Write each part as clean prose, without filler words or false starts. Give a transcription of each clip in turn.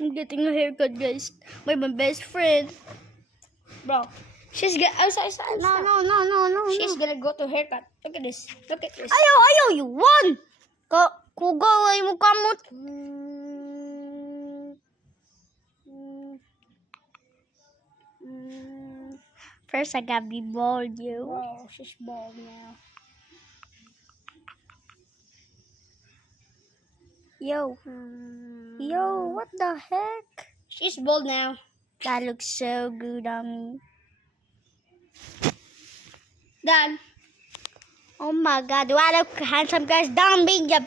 I'm getting a haircut, guys. By my best friend. Bro, she's gonna... No. She's gonna go to haircut. Look at this. Look at this. Ayaw, you won! Kugaw ay mo kamot. First, I gotta be bald, you. Bro, she's bald now. Yo, what the heck? She's bald now. That looks so good on me. Dad. Oh my God, do I look handsome, guys? Down big job.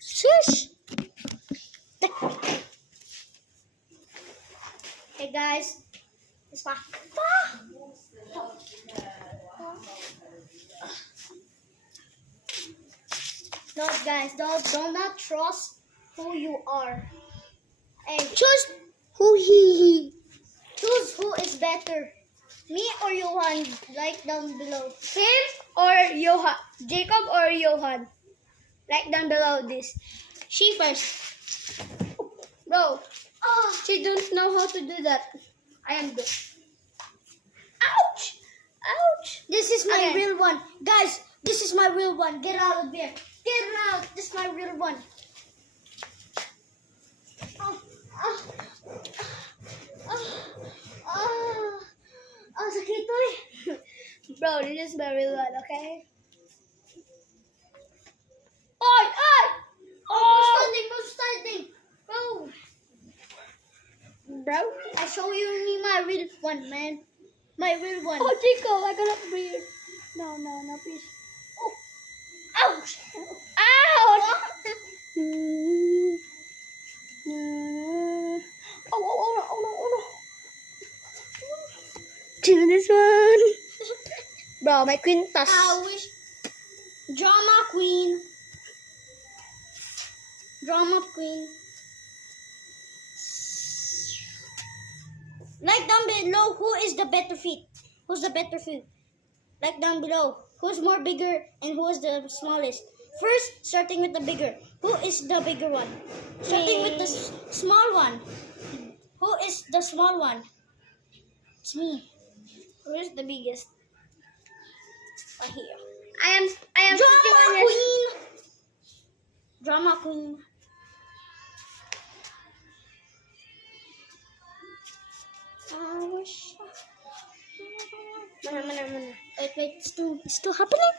Shush. Hey, guys. It's my... No, guys, do not trust who you are. Hey, Choose who he. choose who is better. Me or Johan? Write down below. Him or Johan? Jacob or Johan? Write down below this. She first. Bro, she don't know how to do that. I am good. Ouch! Ouch! This is my Okay. real one. Guys, this is my real one. Get out of here. Get out. This is my real one. Sakit to eh. Bro, this is my real one, okay? Oy! Oy! Standing. Bro! Bro, I show you my real one, man. My real one. oh, Chico, I got a beard. No, please. Ouch! Ouch! Oh no. To this one. Bro, my quintas. I wish. Drama queen. Like down below, who is the better feet? Who's the better feet? Like down below, who's more bigger and who is the smallest? First, starting with the bigger. Who is the bigger one? Starting with the small one. Who is the small one? It's me. Who's the biggest? Right here. I am 51 years. Drama queen. Mana. Wait, it's still happening?